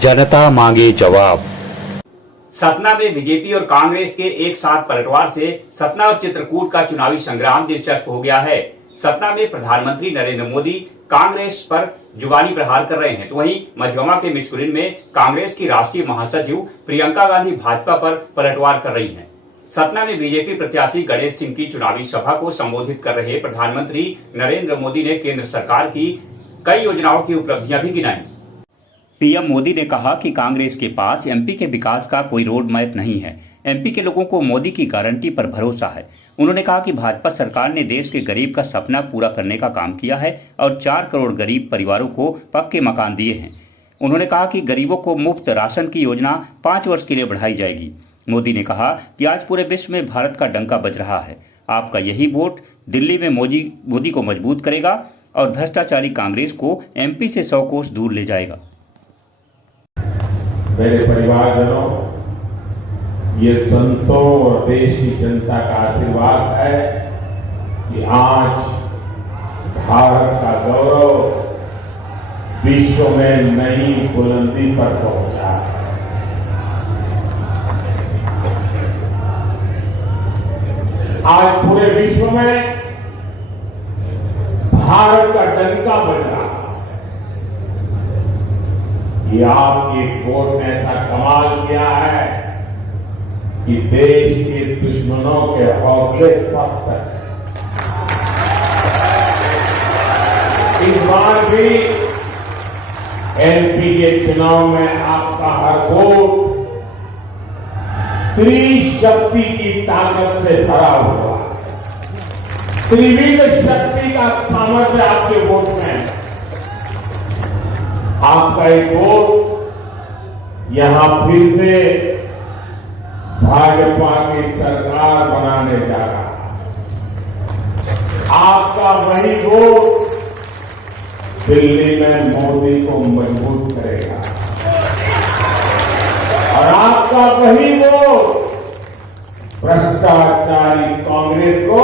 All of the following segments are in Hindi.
जनता मांगे जवाब। सतना में बीजेपी और कांग्रेस के एक साथ पलटवार से सतना और चित्रकूट का चुनावी संग्राम दिलचस्प हो गया है। सतना में प्रधानमंत्री नरेंद्र मोदी कांग्रेस पर जुबानी प्रहार कर रहे हैं, तो वहीं मझगवां के मिचकुरिन में कांग्रेस की राष्ट्रीय महासचिव प्रियंका गांधी भाजपा पर पलटवार कर रही हैं। सतना में बीजेपी प्रत्याशी गणेश सिंह की चुनावी सभा को संबोधित कर रहे प्रधानमंत्री नरेंद्र मोदी ने केंद्र सरकार की कई योजनाओं की उपलब्धियां भी गिनाई। पीएम मोदी ने कहा कि कांग्रेस के पास एमपी के विकास का कोई रोड मैप नहीं है। एमपी के लोगों को मोदी की गारंटी पर भरोसा है। उन्होंने कहा कि भाजपा सरकार ने देश के गरीब का सपना पूरा करने का काम किया है और 4 करोड़ गरीब परिवारों को पक्के मकान दिए हैं। उन्होंने कहा कि गरीबों को मुफ्त राशन की योजना 5 वर्ष के लिए बढ़ाई जाएगी। मोदी ने कहा कि आज पूरे विश्व में भारत का डंका बज रहा है। आपका यही वोट दिल्ली में मोदी को मजबूत करेगा और भ्रष्टाचारी कांग्रेस को एमपी से 100 कोस दूर ले जाएगा। मेरे परिवारजनों, ये संतों और देश की जनता का आशीर्वाद है कि आज भारत का गौरव विश्व में नई बुलंदी पर पहुंचा है। आज पूरे विश्व में भारत का डंका बज रहा है। ये आपके वोट ने ऐसा कमाल किया है कि देश के दुश्मनों के हौसले पस्त हैं। इस बार भी एमपी के चुनाव में आपका हर वोट त्रिशक्ति की ताकत से भरा हुआ है। त्रिविध शक्ति का सामर्थ्य आपके वोट में है। आपका एक वोट यहां फिर से भाजपा की सरकार बनाने जा रहा है। आपका वही वोट दिल्ली में मोदी को मजबूत करेगा और आपका वही वोट भ्रष्टाचारी कांग्रेस को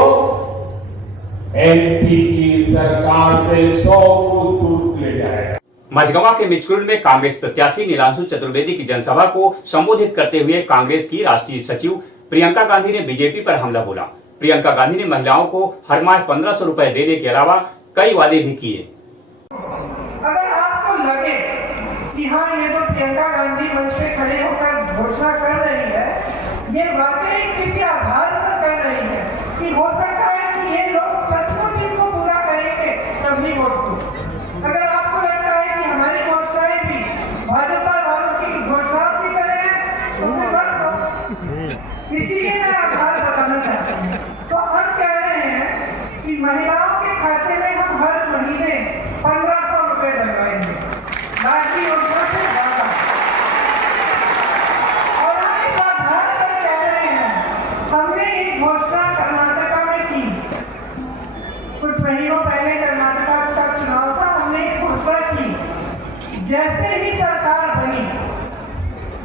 एमपी की सरकार से 100 कोस दूर ले जाएगा। मझगवां के मिचकुरिन में कांग्रेस प्रत्याशी नीलांशु चतुर्वेदी की जनसभा को संबोधित करते हुए कांग्रेस की राष्ट्रीय सचिव प्रियंका गांधी ने बीजेपी पर हमला बोला। प्रियंका गांधी ने महिलाओं को हर माह 1500 रुपए देने के अलावा कई वादे भी किए। अगर आपको लगे कि हाँ, ये जो प्रियंका गांधी मंच पे खड़े होकर घोषणा कर रही है, ये वाकई किसी आधार पर कर रही है कि हो सकता है कि ये लोग सचमुच इनको पूरा करेंगे, तभी वोट दो। अगर आपको लगता है कि हमारी घोषणाएं भी भाजपा वालों की घोषणा भी करे हैं, तो फिर मत दो। इसीलिए मैं आधार बताना चाहता हूँ। तो हम कह रहे हैं कि महिलाओं के खाते में हम हर महीने 1500 रुपए डलवाएंगे, राष्ट्रीय योजना से ज्यादा। और हम इस आधार पर कह रहे हैं, हमने एक घोषणा कर्नाटका में की। कुछ महीनों पहले कर्नाटका का चुनाव था, हमने एक घोषणा की। जैसे ही सरकार बनी,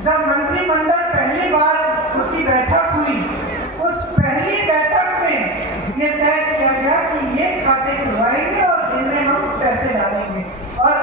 जब मंत्रिमंडल पहली बार उसकी बैठक हुई, उस पहली बैठक में ये तय किया गया कि ये खाते खुलवाएंगे और इनमें हम पैसे डालेंगे। और